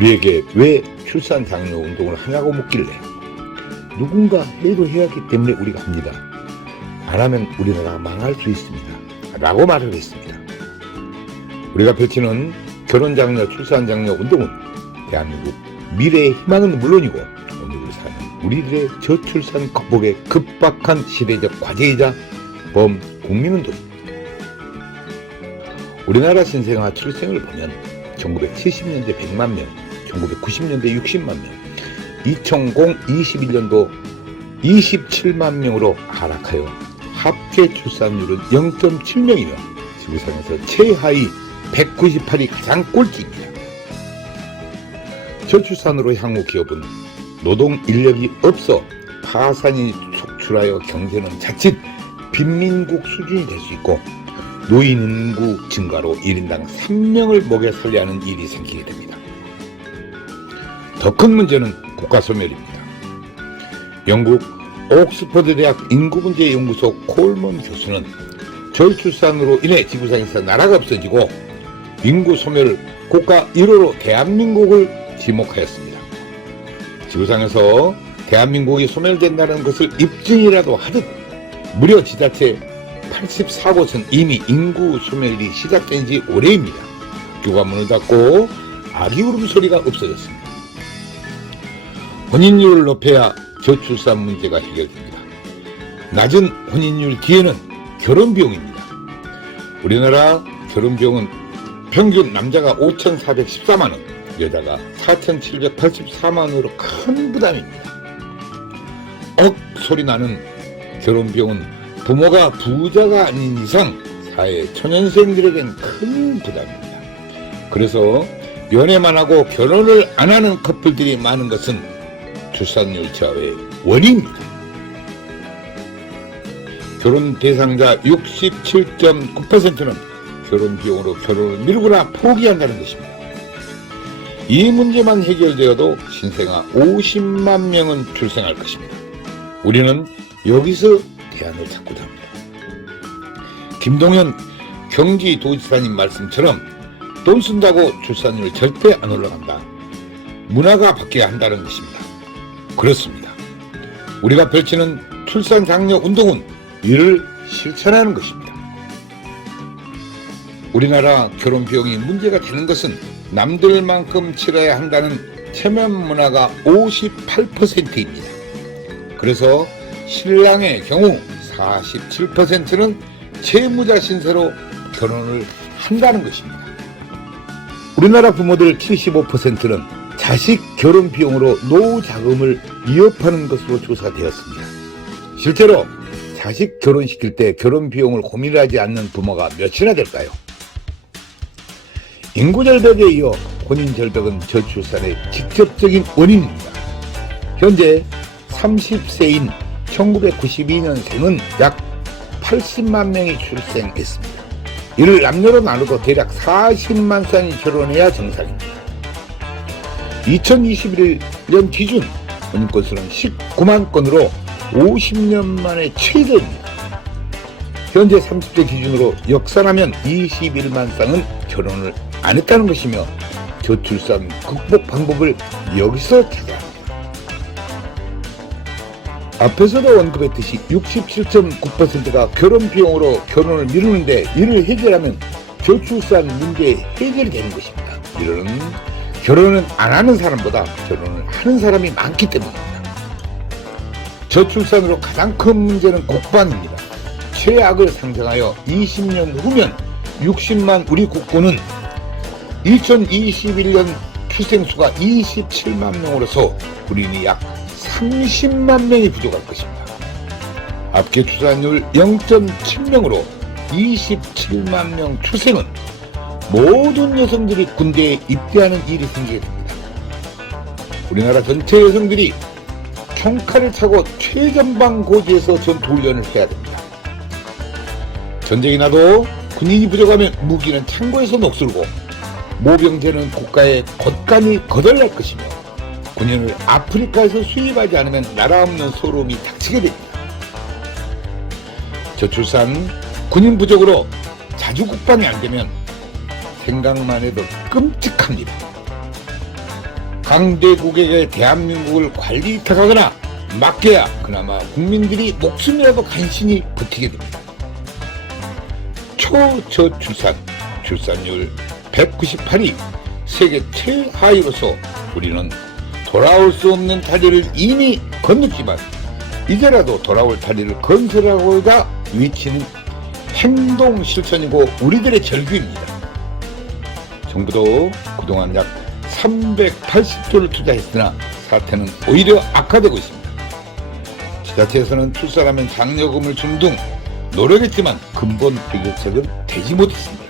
우리에게 왜 출산 장려 운동을 하냐고 묻길래 누군가 해도 해야 하기 때문에 우리가 합니다. 안 하면 우리나라가 망할 수 있습니다. 라고 말을 했습니다. 우리가 펼치는 결혼 장려, 출산 장려 운동은 대한민국 미래의 희망은 물론이고 오늘 사는 우리들의 저출산 극복에 급박한 시대적 과제이자 범국민운동입니다. 우리나라 신생아 출생을 보면 1970년대 100만 명, 1990년대 60만 명, 2021년도 27만 명으로 하락하여 합계 출산율은 0.7명이며 지구상에서 최하위 198이 가장 꼴찌입니다. 저출산으로 향후 기업은 노동 인력이 없어 파산이 속출하여 경제는 자칫 빈민국 수준이 될 수 있고 노인 인구 증가로 1인당 3명을 먹여 살려야 하는 일이 생기게 됩니다. 더 큰 문제는 국가 소멸입니다. 영국 옥스퍼드 대학 인구문제연구소 콜먼 교수는 저출산으로 인해 지구상에서 나라가 없어지고 인구 소멸 국가 1호로 대한민국을 지목하였습니다. 지구상에서 대한민국이 소멸된다는 것을 입증이라도 하듯 무려 지자체 84곳은 이미 인구 소멸이 시작된 지 오래입니다. 학교가 문을 닫고 아기 울음소리가 없어졌습니다. 혼인율을 높여야 저출산 문제가 해결됩니다. 낮은 혼인율 뒤에는 결혼비용입니다. 우리나라 결혼비용은 평균 남자가 5,414만원, 여자가 4,784만원으로 큰 부담입니다. 소리 나는 결혼비용은 부모가 부자가 아닌 이상 사회 초년생들에겐 큰 부담입니다. 그래서 연애만 하고 결혼을 안 하는 커플들이 많은 것은 출산율 저하의 원인입니다. 결혼 대상자 67.9%는 결혼 비용으로 결혼을 미루거나 포기한다는 것입니다. 이 문제만 해결되어도 신생아 50만 명은 출생할 것입니다. 우리는 여기서 대안을 찾고자 합니다. 김동연 경기도지사님 말씀처럼 돈 쓴다고 출산율 절대 안 올라간다. 문화가 바뀌어야 한다는 것입니다. 그렇습니다. 우리가 펼치는 출산 장려 운동은 이를 실천하는 것입니다. 우리나라 결혼 비용이 문제가 되는 것은 남들만큼 치러야 한다는 체면 문화가 58%입니다. 그래서 신랑의 경우 47%는 채무자 신세로 결혼을 한다는 것입니다. 우리나라 부모들 75%는 자식 결혼 비용으로 노후 자금을 위협하는 것으로 조사되었습니다. 실제로 자식 결혼시킬 때 결혼 비용을 고민하지 않는 부모가 몇이나 될까요? 인구 절벽에 이어 혼인 절벽은 저출산의 직접적인 원인입니다. 현재 30세인 1992년생은 약 80만 명이 출생했습니다. 이를 남녀로 나누고 대략 40만 쌍이 결혼해야 정상입니다. 2021년 기준 혼인 건수는 19만 건으로 50년 만에 최저입니다. 현재 30세 기준으로 역산하면 21만 쌍은 결혼을 안 했다는 것이며 저출산 극복 방법을 여기서 찾아야 합니다. 앞에서도 언급했듯이 67.9%가 결혼 비용으로 결혼을 미루는데 이를 해결하면 저출산 문제 해결이 되는 것입니다. 이는 결혼은 안 하는 사람보다 결혼을 하는 사람이 많기 때문입니다. 저출산으로 가장 큰 문제는 국방입니다. 최악을 상정하여 20년 후면 60만 우리 국군은 2021년 출생수가 27만 명으로서 우리는 약 30만 명이 부족할 것입니다. 합계 출산율 0.7명으로 27만 명 출생은 모든 여성들이 군대에 입대하는 일이 생기게 됩니다. 우리나라 전체 여성들이 총칼을 차고 최전방 고지에서 전투훈련을 해야 됩니다. 전쟁이 나도 군인이 부족하면 무기는 창고에서 녹슬고 모병제는 국가에 곳간이 거덜날 것이며 군인을 아프리카에서 수입하지 않으면 나라 없는 소름이 닥치게 됩니다. 저출산, 군인 부족으로 자주 국방이 안 되면 생각만 해도 끔찍합니다. 강대국에게 대한민국을 관리 위탁하거나 맡겨야 그나마 국민들이 목숨이라도 간신히 버티게 됩니다. 초저출산, 출산율 198위, 세계 최하위로서 우리는 돌아올 수 없는 다리를 이미 건넜지만 이제라도 돌아올 다리를 건설하고자 외치는 행동 실천이고 우리들의 절규입니다. 정부도 그동안 약 380조를 투자했으나 사태는 오히려 악화되고 있습니다. 지자체에서는 출산하면 장려금을 준 등 노력했지만 근본 해결책은 되지 못했습니다.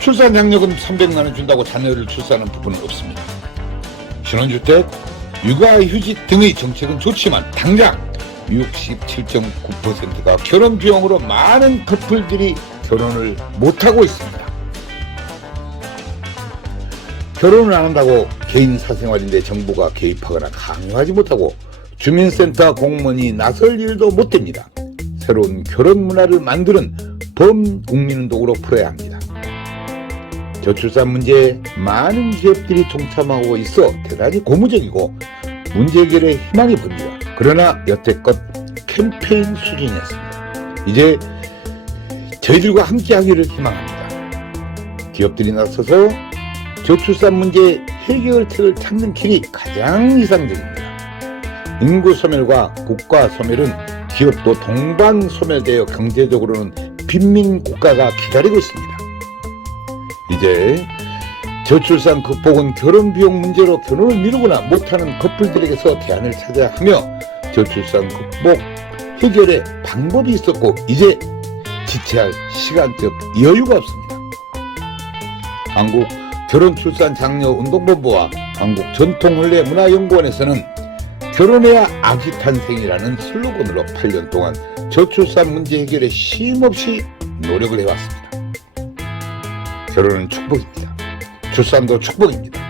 출산 장려금 300만 원 준다고 자녀를 출산하는 부분은 없습니다. 신혼주택, 육아휴직 등의 정책은 좋지만 당장 67.9%가 결혼 비용으로 많은 커플들이 결혼을 못하고 있습니다. 결혼을 안 한다고 개인 사생활인데 정부가 개입하거나 강요하지 못하고 주민센터 공무원이 나설 일도 못 됩니다. 새로운 결혼 문화를 만드는 범국민운동으로 풀어야 합니다. 저출산 문제에 많은 기업들이 동참하고 있어 대단히 고무적이고 문제 해결에 희망이 보입니다. 그러나 여태껏 캠페인 수준이었습니다. 이제 저희들과 함께하기를 희망합니다. 기업들이 나서서 저출산 문제 해결책을 찾는 길이 가장 이상적입니다. 인구 소멸과 국가 소멸은 기업도 동반 소멸되어 경제적으로는 빈민 국가가 기다리고 있습니다. 이제 저출산 극복은 결혼 비용 문제로 결혼을 미루거나 못하는 커플들에게서 대안을 찾아야 하며 저출산 극복 해결의 방법이 있었고 이제 지체할 시간적 여유가 없습니다. 한국 결혼출산장려운동본부와 한국전통혼례문화연구원에서는 결혼해야 아기 탄생이라는 슬로건으로 8년 동안 저출산 문제 해결에 쉼없이 노력을 해왔습니다. 결혼은 축복입니다. 출산도 축복입니다.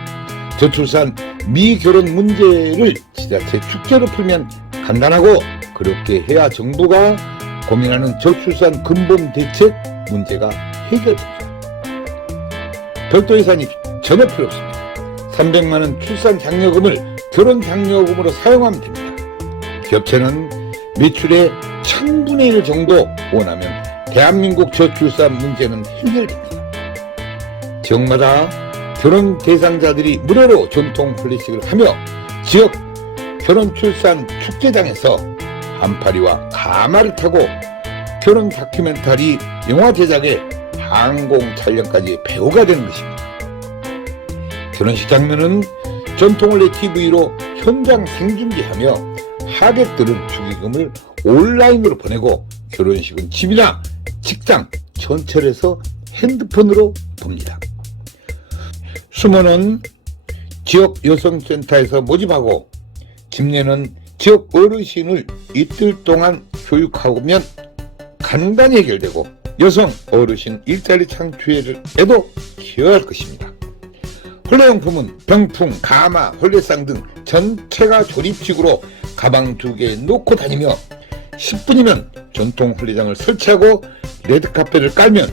저출산 미결혼 문제를 지자체 축제로 풀면 간단하고 그렇게 해야 정부가 고민하는 저출산 근본 대책 문제가 해결됩니다. 별도 예산이 전혀 필요 없습니다. 300만 원 출산 장려금을 결혼 장려금으로 사용하면 됩니다. 기업체는 매출의 1000분의 1 정도 원하면 대한민국 저출산 문제는 해결됩니다. 지역마다 결혼 대상자들이 무료로 전통婚礼식을 하며 지역 결혼 출산 축제장에서 한파리와 가마를 타고 결혼 다큐멘터리 영화 제작에 항공 촬영까지 배우가 되는 것입니다. 결혼식 장면은 전통혼례 TV로 현장 생중계하며 하객들은 축의금을 온라인으로 보내고 결혼식은 집이나 직장, 전철에서 핸드폰으로 봅니다. 수모는 지역 여성센터에서 모집하고 집례는 지역 어르신을 이틀 동안 교육하면 간단히 해결되고 여성 어르신 일자리 창출에도 기여할 것입니다. 혼례용품은 병풍, 가마, 혼례상 등 전체가 조립식으로 가방 2개 놓고 다니며 10분이면 전통 혼례장을 설치하고 레드카펫을 깔면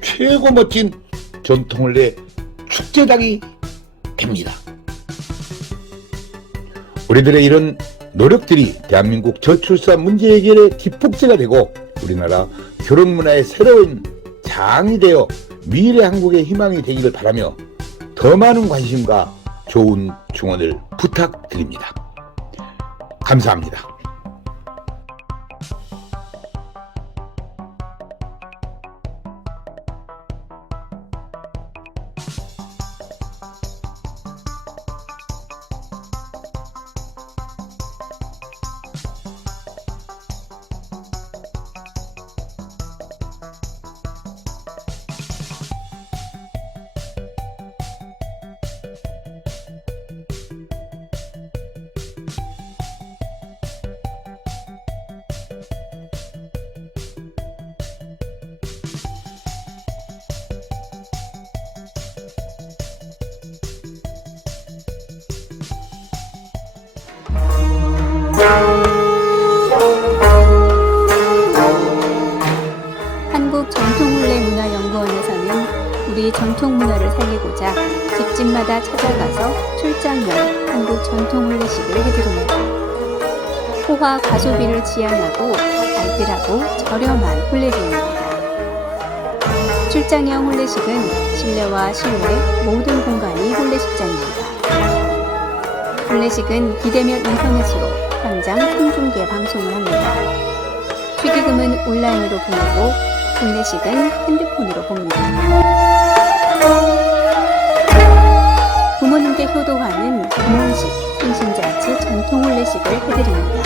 최고 멋진 전통 혼례 축제장이 됩니다. 우리들의 이런 노력들이 대한민국 저출산 문제 해결의 기폭제가 되고 우리나라 결혼 문화의 새로운 장이 되어 미래 한국의 희망이 되기를 바라며 더 많은 관심과 좋은 증언을 부탁드립니다. 감사합니다. 전통 문화를 살리고자 집집마다 찾아가서 출장용 한국 전통 혼례식을 해드립니다. 호화 가소비를 지향하고 알뜰하고 저렴한 혼례비입니다. 출장형 혼례식은 실내와 실외 모든 공간이 혼례식장입니다. 혼례식은 비대면 인터넷으로 현장 생중계 방송을 합니다. 축의금은 온라인으로 보내고 혼례식은 핸드폰으로 봅니다. 부모님께 효도하는 부모식, 생신잔치 전통 혼례식을 해드립니다.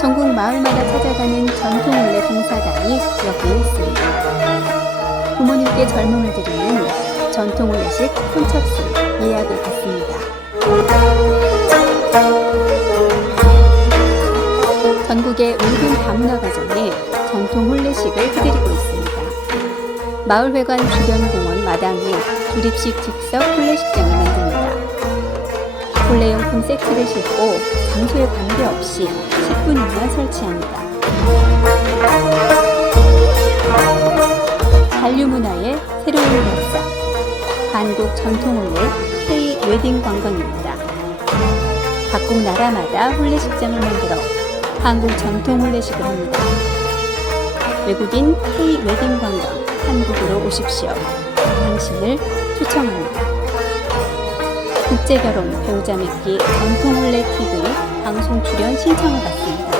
전국 마을마다 찾아가는 전통 혼례 봉사단이 여기에 있습니다. 부모님께 젊음을 드리는 전통 혼례식 선착순 예약을 받습니다. 전국의 모든 다문화 가정에 전통 혼례식을 해드리고 있습니다. 마을회관 주변 공원 마당에 조립식 즉석 혼례식장을 만듭니다. 혼례용품 세트를 싣고 장소에 관계없이 10분이면 설치합니다. 한류문화의 새로운 역사, 한국 전통혼례 K-웨딩 관광입니다. 각국 나라마다 혼례식장을 만들어 한국 전통 혼례식을 합니다. 외국인 K-웨딩 관광 한국으로 오십시오. 당신을 초청합니다. 국제결혼 배우자 맺기 전통 혼례 TV 방송 출연 신청을 받습니다.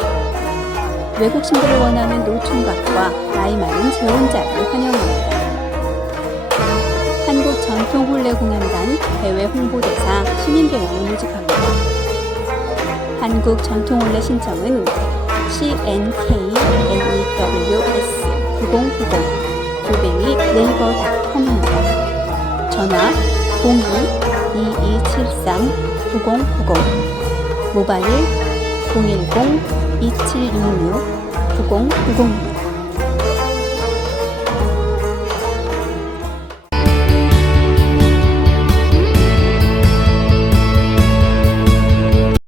외국 신부를 원하는 노총각과 나이 많은 재혼자를 환영합니다. 한국 전통 혼례 공연단 대외 홍보대사 시민배우를 모집합니다. 한국 전통 혼례 신청은 CNKNEWS 9090 네이버닷컴입니다. 전화 02-2273-9090 모바일 010-2766-9090입니다.